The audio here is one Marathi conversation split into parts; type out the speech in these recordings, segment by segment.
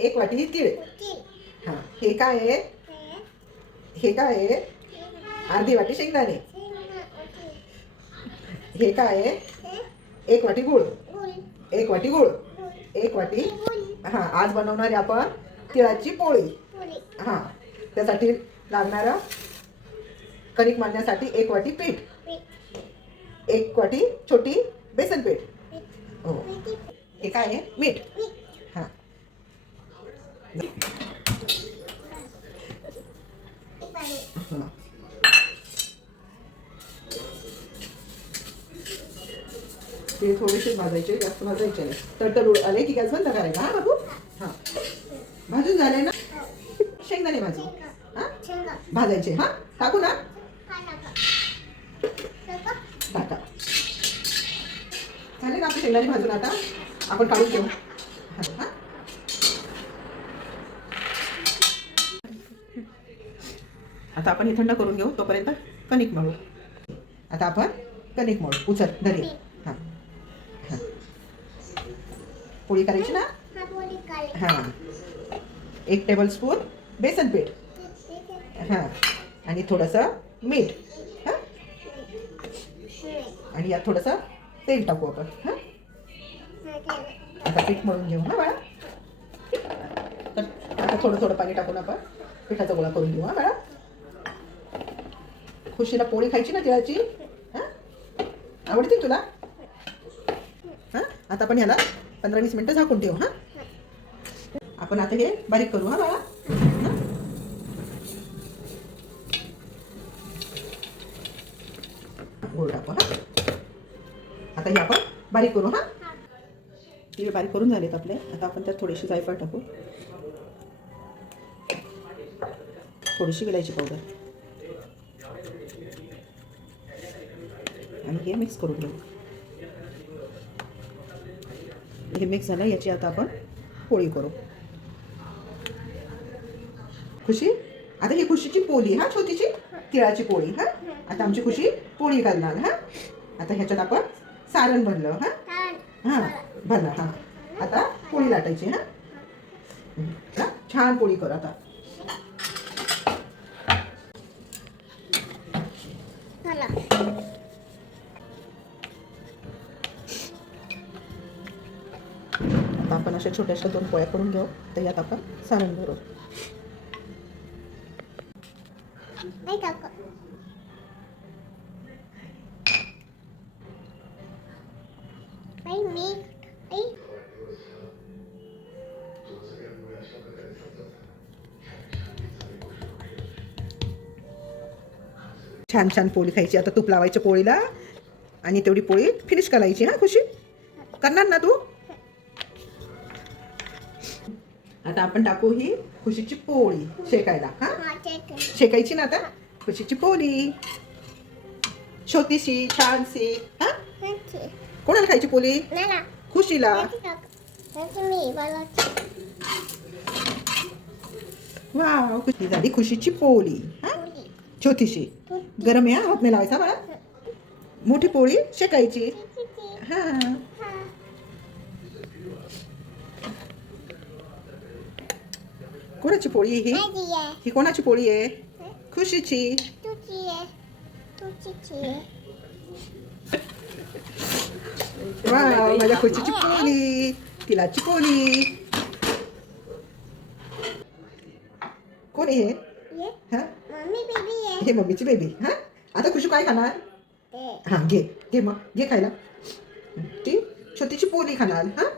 एक वाटी तीळ. हां, हे काय आहे? हे काय आहे? अर्धी वाटी शेंगदाणे. हे काय आहे? एक वाटी गूळ. एक वाटी गूळ. एक वाटी. हां, आज बनवणारी आपण तिळाची पोळी. हां, त्यासाठी लागणारं कणिक मळण्यासाठी एक वाटी पीठ, एक वाटी छोटी बेसन पीठ. हो. हे काय आहे? मीठ. हां. हां. ते थोडेसे भाजायचे, जास्त भाजायचे नाही. तडतड आले की गॅस बंद करायचा. हां बाबू. हां, भाजून झाले ना? शेंगदाणे भाजू. हां, भाजायचे. हां, टाकू ना? टाका. झाले ना आपले शेंगदाणे भाजून. आता आपण काढून घेऊ. हां. आता आपण हे थंड करून घेऊ. तोपर्यंत कणिक मळू. आता आपण कणिक मळू. उचल धरी. हां हां, पोळी करायची ना? हां, 1 टेबलस्पून बेसन पीठ. हां, आणि थोडंसं मीठ. हां, आणि यात थोडंसं तेल टाकू आपण. हां, आता पीठ मळून घेऊ. हां बाळा. तर आता थोडं थोडं पाणी टाकून आपण पिठाचा गोळा करून घेऊ. हां बाळा. खुशीला पोळी खायची ना तिळाची? हां, आवडते तुला? हां, आता आपण ह्याला 15-20 मिनटं झाकून ठेवू. हां, आपण आता हे बारीक करू. हां बाळा. हां, गोळ टाकू. हां, आता हे आपण बारीक करू. हां, तीळ बारीक करून झालेत आपले. आता आपण त्यात थोडीशी जायफळ टाकू, थोडीशी विलायची पावडर, आणि हे मिक्स करून घेऊ. हे मिक्स झालं. याची आता आपण पोळी करू. खुशी, आता ही खुशीची पोळी. हां, छोटीशी तिळाची पोळी. हां, आता आमची खुशी पोळी घालणार. हां, आता ह्याच्यात आपण सारण भरलं. हां हां, भरलं. हां, आता पोळी लाटायची. हां, हां, छान पोळी कर आता. आता आपण अशा छोट्याशा 2 पोळ्या करून घेऊ. तर यात आपण सारण भरू. छान छान पोळी खायची. आता तूप लावायचं पोळीला आणि तेवढी पोळी फिनिश करायची. हां खुशी, करणार ना तू? आता आपण टाकू ही खुशीची पोळी शेकायला. हां, शेकायची ना आता खुशीची पोळी. छोटीशी छानशी. हां, कोणाला खायची पोळी? खुशीला. वाव, खुशी झाली खुशीची पोळी. हां, छोटीशी. गरम आहे. हात नाही लावायचा बाळा. मोठी पोळी शेकायची. हां, कोणाची पोळी ही? ही कोणाची पोळी आहे? खुशीची. वाव, माझ्या खुशीची पोळी, तिलाची पोळी. कोण आहे? हां, हे मम्मीची बेबी. हां, आता खुशी काय खाणार? हां, घे घे मग, घे खायला. ती छोटीची पोळी खाणार. हां,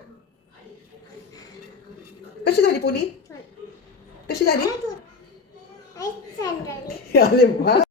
कशी झाली पोळी? कशी झाली? अरे वा.